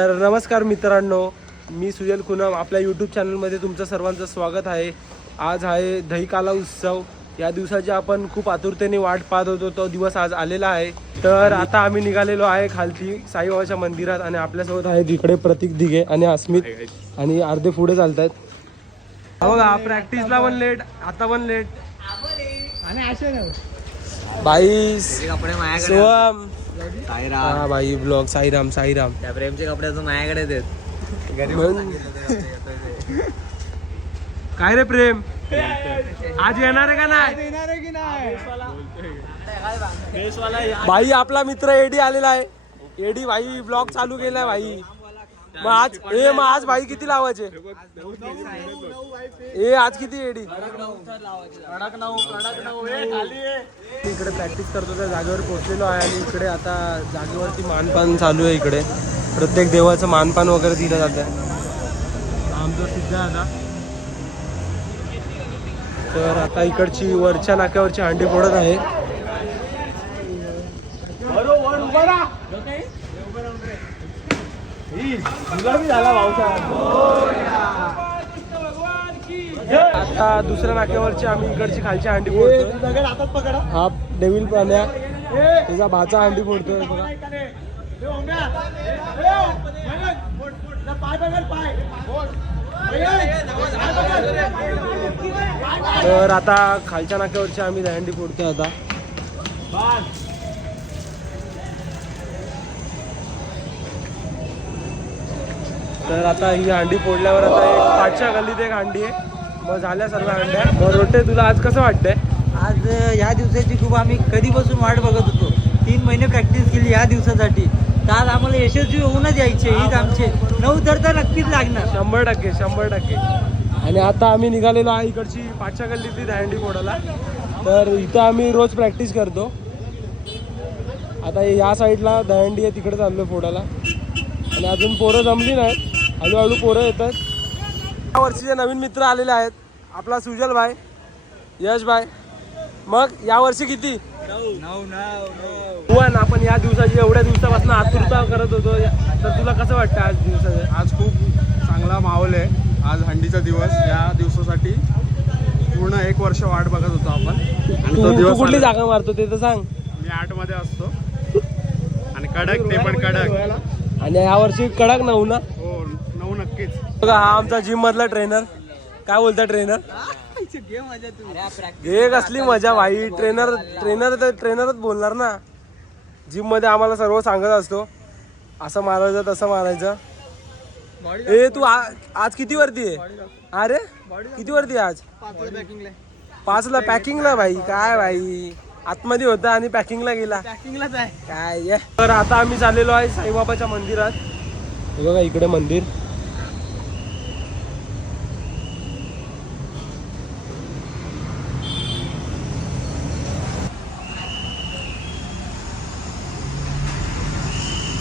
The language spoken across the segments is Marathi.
तर नमस्कार मित्रांनो, मी सुजल कुनम आपल्या यूट्यूब चॅनलमध्ये तुमचं सर्वांचं स्वागत आहे. आज आहे दहीकाला उत्सव. या दिवसाची आपण खूप आतुरतेने वाट पाहत होतो. तो दिवस आज आलेला आहे. तर आता आम्ही निघालेलो आहे खालती साईबाबाच्या मंदिरात आणि आपल्यासोबत आहेत इकडे प्रतीक दिघे आणि अस्मित आणि अर्धे पुढे चालत आहेत. बघा प्रॅक्टिसला पण लेट, आता पण लेट. भाई सोहम हा भाई ब्लॉग साईराम त्या प्रेमचे कपडे अजून माझ्याकडे आहेत. काय रे प्रेम, आज येणार आहे का नाही? भाई आपला मित्र एडी आलेला आहे. एडी भाई ब्लॉग चालू केलाय भाई. मग आज भाई किती लावायचे? आज किती एडी? इकडे प्रॅक्टिस करतो त्या जागेवर पोहोचलेलो आहे आणि इकडे आता जागेवरती मानपान चालू आहे. इकडे प्रत्येक देवाचं मानपान वगैरे दिलं जातं. आमचं सिद्ध आता तर आता इकडची वरच्या नाक्यावरची हांडी फोडत आहे. आता दुसऱ्या नाक्यावरची आम्ही इकडची खालची हांडी फोडतोय. हा डेव्हिल प्राण्या त्याचा भाचा हांडी फोडतोय बघा. तर आता खालच्या नाक्यावरची आम्ही दहीहंडी फोडतोय. आता तर आता ही हांडी फोडल्यावर आता एक पाचच्या गल्लीत एक हांडी आहे. मग झाल्या सर्व हांड्या. मग रोटे तुला आज कसं वाटतंय? आज ह्या दिवसाची खूप आम्ही कधीपासून वाट बघत होतो. 3 महिने प्रॅक्टिस केली या दिवसासाठी. तर आज आम्हाला यशस्वी होऊनच यायचे. हीच आमचे 9 तर नक्कीच लागणार. 100%. आणि आता आम्ही निघालेलो आहे इकडची पाचच्या गल्लीतली दहीहंडी फोडायला. तर इथं आम्ही रोज प्रॅक्टिस करतो. आता या साईडला दहीहंडी आहे, तिकडे चाललो फोडायला. आणि अजून पोरं जमली नाहीत, हळूहळू पोरं येतात. या वर्षीचे नवीन मित्र आलेले आहेत. आपला सुजल भाई, यश भाई. मग या वर्षी किती? 9. आपण या दिवसाची एवढ्या दिवसापासून आतुरता करत होतो. तर तुला कसं वाटतं आज दिवसाचं? आज खूप चांगला माहोल आहे. आज हंडीचा दिवस. या दिवसासाठी पूर्ण 1 वर्ष वाट बघत होतो आपण. आणि तो तू दिवस कुठली जागा मारतो ते तर सांग. मी 8 मध्ये असतो आणि कडक, ते पण कडक. आणि या वर्षी कडक 9 ना? हो 9 नक्कीच. बघा हा आमचा जिम मधला ट्रेनर. काय बोलता ट्रेनर? हे कसली मजा भाई. ट्रेनरच बोलणार ना. जिम मध्ये आम्हाला सर्व सांगत असतो, असं मारायचं तसं मारायचं. तू आज किती वरती आहे? अरे किती वरती आहे आज? 5ला पॅकिंगला. भाई काय भाई, आतमध्ये होता आणि पॅकिंगला गेला. काय. तर आता आम्ही चाललेलो आहे साईबाबाच्या मंदिरात. बघा इकडे मंदिर.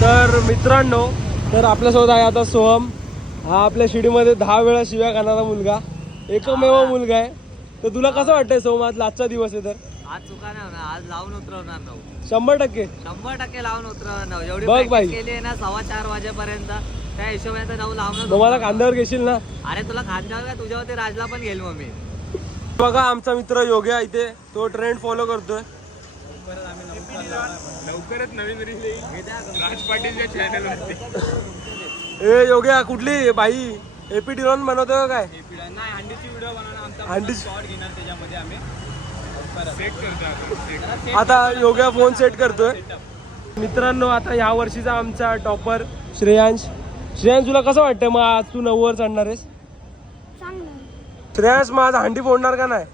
तर मित्रांनो, तर आपल्यासोबत आहे आता सोहम. हा आपल्या शिडीमध्ये 10 वेळा शिव्या खाणारा मुलगा, एकमेव मुलगा आहे. तर तुला कसं वाटतंय सोहम, आज लास्टचा दिवस आहे? तर आज चुका नाही होणार. आज लावून उतरवणार 9. 100% लावून उतरवणार. जेवढी बघ बाई. प्रॅक्टिस केली आहे ना 4:15 वाजेपर्यंत, त्या हिशोबाने 9 लावणार. तुम्हाला खांद्यावर घेशील ना? अरे तुला खांद्यावर का, तुझ्यावरती राजला पण घेईल मग मी. बघा आमचा मित्र योग्य इथे, तो ट्रेंड फॉलो करतोय. लवकरच नवीन रील राज पाटीलच्या चॅनल वरती. ए योग्या कुठली बाई एपी डिरॉन बनवतोय काय? नाही, हंडीची व्हिडिओ बनवणार. हंडी शॉट घेणार त्याच्यामध्ये आम्ही सेट करतो. आता योग्य फोन सेट करतोय. मित्रांनो, आता या वर्षीचा आमचा टॉपर श्रेयांश. तुला कसं वाटतंय मग आज तू 9 वर चढणार आहेस? श्रेयांश मग आज हंडी फोडणार का नाही?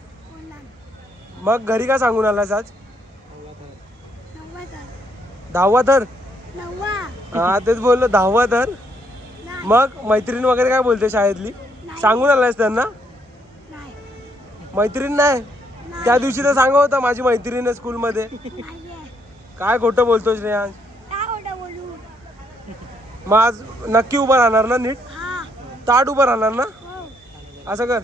मग घरी का सांगून आलास आज? 10वा तर. हा तेच बोललो, 10वा तर. मग मैत्रीण वगैरे काय बोलते शाळेतली? सांगून आलायस त्यांना? मैत्रीण नाही? त्या दिवशी तर सांगत होता माझी मैत्रीण आहे स्कूलमध्ये. काय खोटं बोलतो श्रेयांश? मग आज नक्की उभं राहणार ना? नीट ताट उभं राहणार ना? असं कर.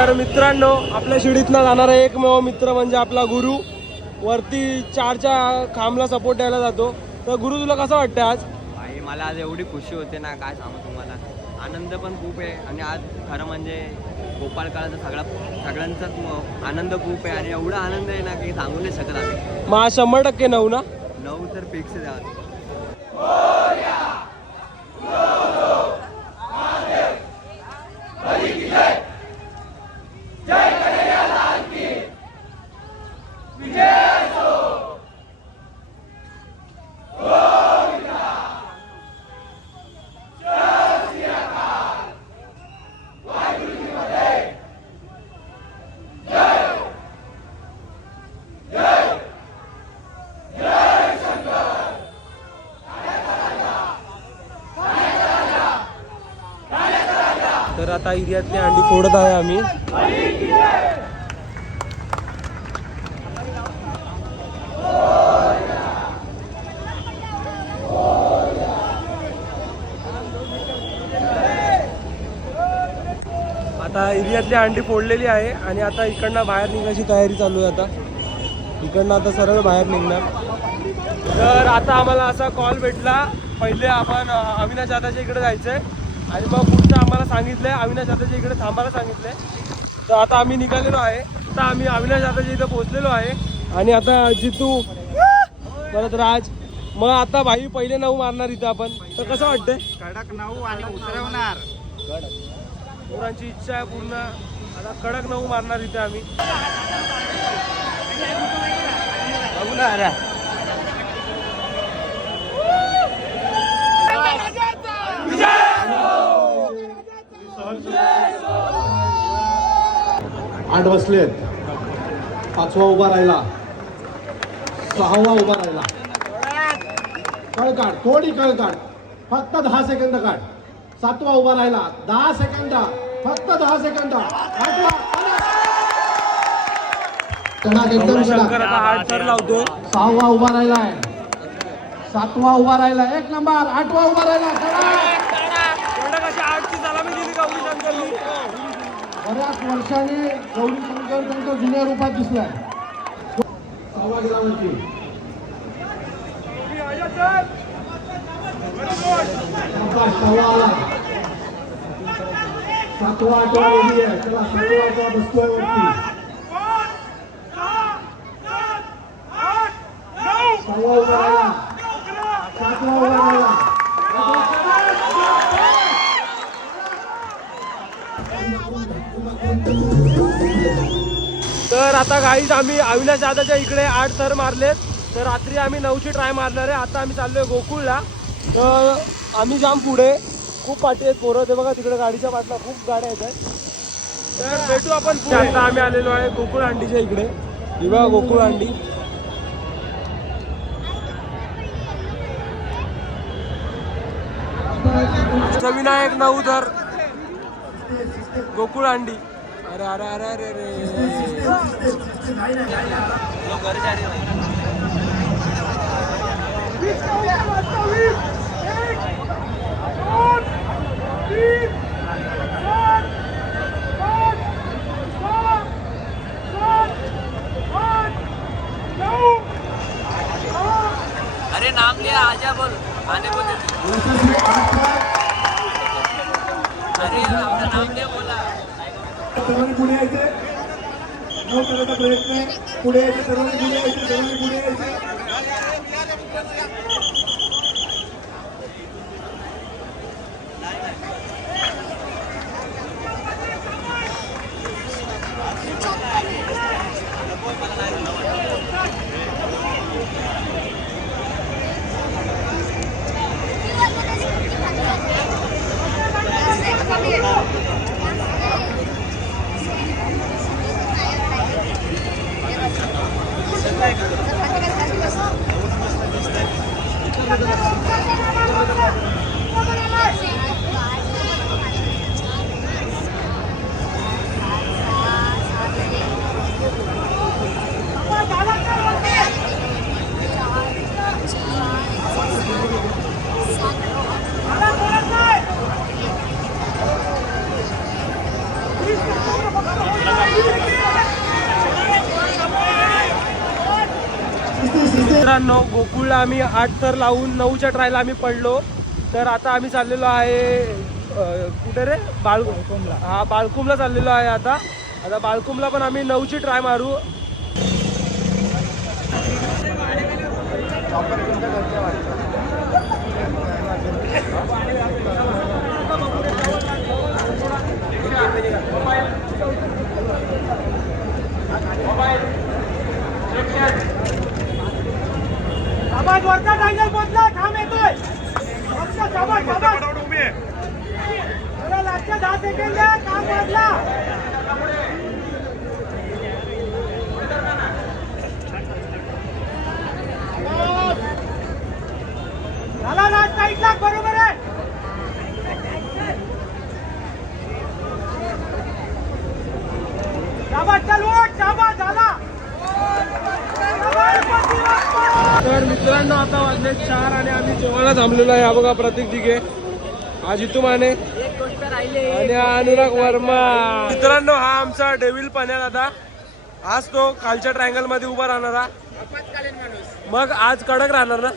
तर मित्रांनो, आपल्या शिडीतला जाणारा एकमेव मित्र म्हणजे आपला गुरु. वरती 4च्या खांबला सपोर्ट द्यायला जातो. तर गुरु, तुला कसं वाटतं आज? भाई मला आज एवढी खुशी होते ना, काय सांगू तुम्हाला. आनंद पण खूप आहे आणि आज खरं म्हणजे गोपाळकाळाचा सगळ्यांचाच आनंद खूप आहे आणि एवढा आनंद आहे ना की सांगू नाही शकत आम्ही. मग आज 100% 9 ना? 9 तर फिक्स द्या. तर आता एरियातली अंडी फोडत आहे आम्ही. आता एरियातली अंडी फोडलेली आहे आणि आता इकडनं बाहेर निघायची तयारी चालू आहे. आता इकडनं आता सरळ बाहेर निघणार. तर आता आम्हाला असा कॉल भेटला, पहिले आपण अविनाश दादाच्या इकडे जायचंय आणि मग पुढचं आम्हाला सांगितलंय अविनाश दादाच्या इकडे थांबायला सांगितलंय. तर आता आम्ही निघालेलो आहे. आता आम्ही अविनाश दादाच्या इथं पोहोचलेलो आहे आणि आता जितू परत राज, मग आता भाई पहिले 9 मारणार इथं आपण. तर कसं वाटतंय? कडक 9 आणि उतरवणार. पोरांची इच्छा आहे पूर्ण. आता कडक 9 मारणार इथे आम्ही. बघू ना. अरे 8 बसलेत. 5वा उभा राहिला. 6वा उभा राहिला. कळ काढ, थोडी कळ काढ, फक्त 10 सेकंद काढ. 7वा उभा राहिला. 10 सेकंद, फक्त 10 सेकंद. 8वा एकदम शंकर आता 8 थर लावतोय. 6वा उभा राहिलाय. 7वा उभा राहिला. 1 नंबर. 8वा उभा राहिला. कशी 8ची सलामी दिली गौरी शंकरनी. बऱ्याच वर्षांनी गौरी शंकर त्यांच्या जुन्या रूपात दिसलाय. 6वा गेला वरती. 6वा आला. 7वा 8वा उभी आहे. चला 7वा 8वा बसतोय वरती. 6वा उभा राहिला. 7वा उभा राहिला. तर आता गाईज आम्ही अविनाश दादाच्या इकडे 8 थर मारलेत. तर रात्री आम्ही 9ची ट्राय मारणार आहे. आता आम्ही चाललोय गोकुळला. तर आम्ही जाम पुढे, खूप पाठी आहेत पोरं. ते बघा तिकडे गाडीच्या पाठला खूप गाड्या आहेत. तर भेटू आपण पुढे. आता आम्ही आलेलो आहे गोकुळ अंडीच्या इकडे. ही बघा गोकुळ अंडी. विनायक 9 थर गोकुळ अंडी. अरे अरे अरे अरे अरे अरे नाम लिया आजा बोल आने को दे. अरे आपका नाम लिया बोला. सर्वांनी पुढे यायचे. न करायचा प्रयत्न आहे. पुढे यायचे सर्वांनी. पुढे यायचे सर्वांनी. पुढे यायचे. मित्रांनो गोकुळला आम्ही 8 थर लावून 9च्या ट्रायला आम्ही पडलो. तर आता आम्ही चाललेलो आहे कुठे रे बाळकुमला. हा बाळकुमला चाललेलो आहे. आता बाळकुमला पण आम्ही 9ची ट्राय मारू. आवाज वरचा टांगल पोचला थांब येतोय. लास्टच्या 10 सेकंद काम वाजला. झाला लास्ट साईडला बरोबर आहे. शाबास चल उठ शाबास झाला. तर मित्रांनो आता वाजले 4 आणि आम्ही जेवायला थांबलेलो आहे. हा बघा प्रतीक दिघे, अजितू माने आणि अनुराग वर्मा. मित्रांनो हा आमचा डेव्हिल पण्या दादा. आज तो खालच्या ट्रायंगल मध्ये उभा राहणारा. मग आज कडक राहणार ना.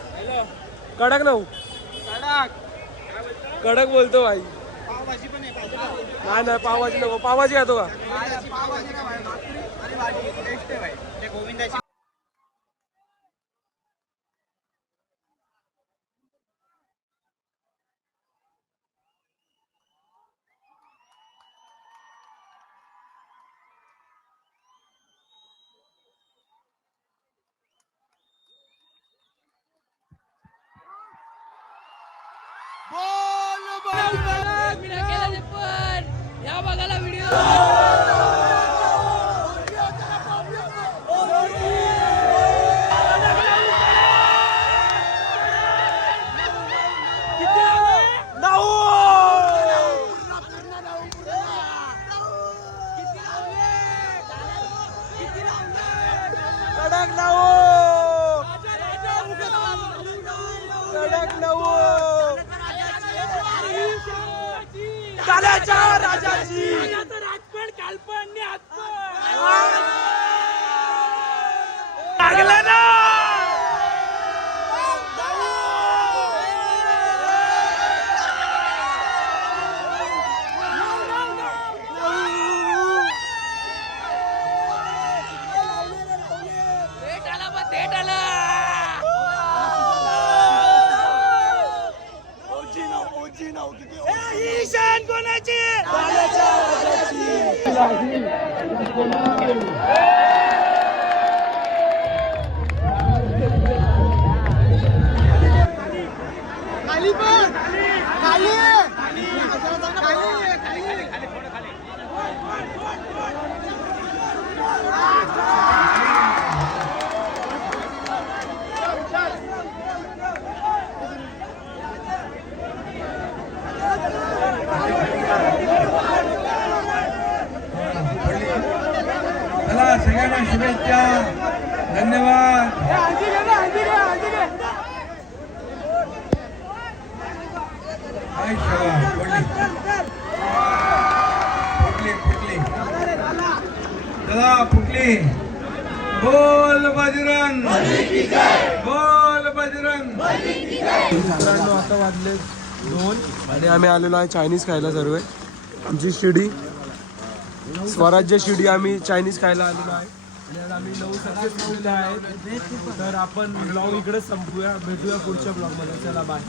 कडक ना कडक बोलतो भाई. नाही पावभाजी नको. पावभाजी खातो का. या बघायला व्हिडिओ. सगळ्यांना शुभेच्छा. धन्यवाद. फुटली. बोल बजरंग. बोल बजरंग. मित्रांनो आता वाजले 2 आणि आम्ही आलेलो आहे चायनीज खायला. सर्व आमची शिडी स्वराज्य शिडी आम्ही चायनीज खायला आलेलो आहे. आणि आज आम्ही 9 सक्सेस केलेले आहेत. तर आपण ब्लॉग इकडेच संपूया. भेटूया पुढच्या ब्लॉगमध्ये. चला बाय.